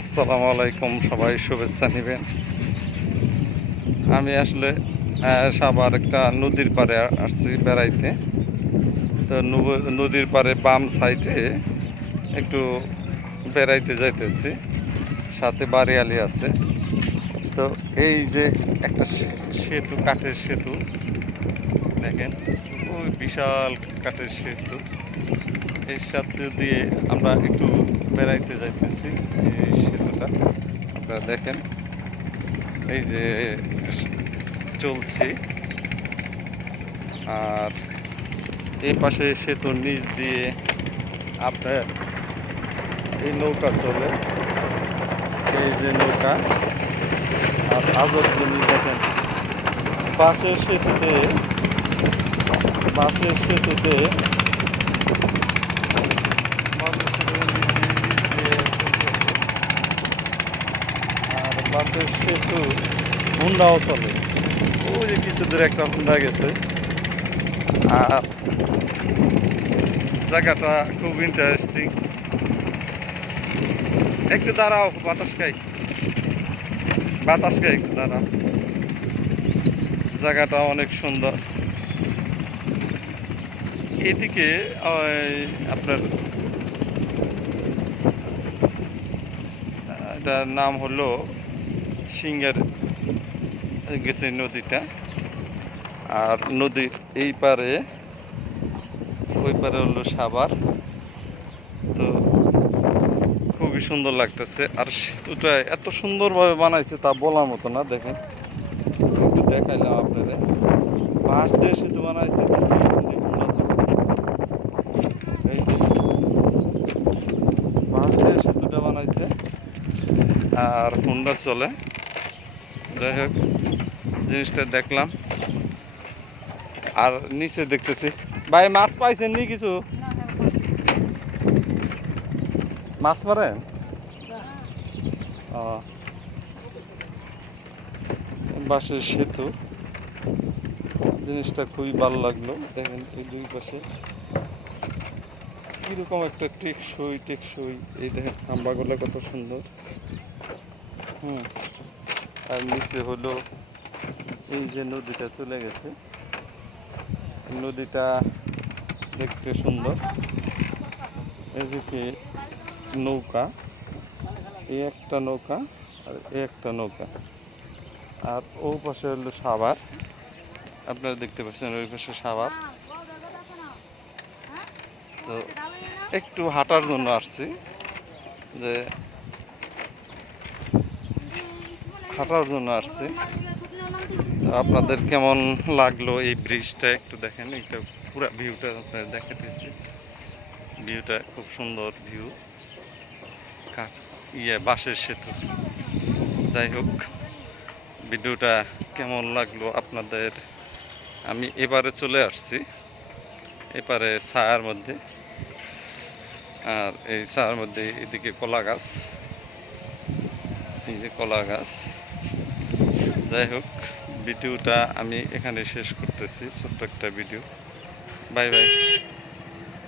আসসালামু আলাইকুম, সবাই শুভেচ্ছা নেবেন। আমি আসলে সাবার একটা নদীর পাড়ে আসছি বেড়াইতে। তো নদীর পাড়ে বাম সাইডে একটু বেড়াইতে যাইতেছি। সাথে বাড়িয়ালি আছে। তো এই যে একটা সেতু, কাঠের সেতু, দেখেন, ওই বিশাল কাঠের সেতু। এই সেতু দিয়ে আমরা একটু বেড়াইতে যাইতেছি এই সেতুটা। আপনারা দেখেন, এই যে চলছি। আর এই পাশে সেতুর নিচ দিয়ে আপনার এই নৌকা চলে। এই যে নৌকা, আর আজব জিনিস দেখেন পাশের সেতুতে পাশের সেতুতে আর বাসের সেতু হুন্ডাও চলে। ওই যে কিছু দূরে একটা হুন্ডা গেছে। আর জায়গাটা খুব ইন্টারেস্টিং একটু দাঁড়াও, বাতাস খাই। বাতাস খাই একটু, দাঁড়াও। জায়গাটা অনেক সুন্দর। এদিকে আপনার এটার নাম হলো সিঙ্গার গেছে নদীটা। আর নদীর এই পারে, ওই পারে হলো সাবার তো খুবই সুন্দর লাগতেছে। আর সেতুটা এত সুন্দরভাবে বানাইছে তা বলার মতো না, দেখেন। একটু দেখাইলাম আপনাদের। বাঁশ দিয়ে সেতু বানাইছে বাঁশ দিয়ে সেতুটা বানাইছে। আর হুন্ডা চলে। যাই হোক, জিনিসটা দেখলাম। আর নিচে দেখতেছি। ভাই, মাছ পাইছেন নি কিছু? মাছ মারেন? ও। বাসের সেতু। জিনিসটা খুবই ভালো লাগল। দেখেন এই দুই পাশে। কীরকম একটা টেকসই টেকসই। এই দেখেন, খাম্বাগুলো কত সুন্দর। হুম। আর নিচে হলো এই যে নদীটা চলে গেছে। নদীটা দেখতে সুন্দর। এদিকে নৌকা, এই একটা নৌকা আর এই একটা নৌকা। আর ও পাশে হলো সাবার আপনারা দেখতে পাচ্ছেন ওই পাশে সাবার তো একটু হাঁটার জন্য আসছি যে হাঁটার জন্য আসছি। আপনাদের কেমন লাগল এই ব্রিজটা একটু দেখেন একটা পুরো ভিউটা আপনাদের দেখাতেছি ভিউটা খুব সুন্দর ভিউ কাঠ ইয়ে বাঁশের সেতু। যাই হোক ভিডিওটা কেমন লাগল আপনাদের? আমি এবারে চলে আসছি, এপারে ছায়ার মধ্যে। আর এই ছায়ার মধ্যে এদিকে কলা গাছ, এই যে কলা গাছ। যাই হোক ভিডিওটা আমি এখানে শেষ করতেছি ছোট্ট একটা ভিডিও। Bye bye.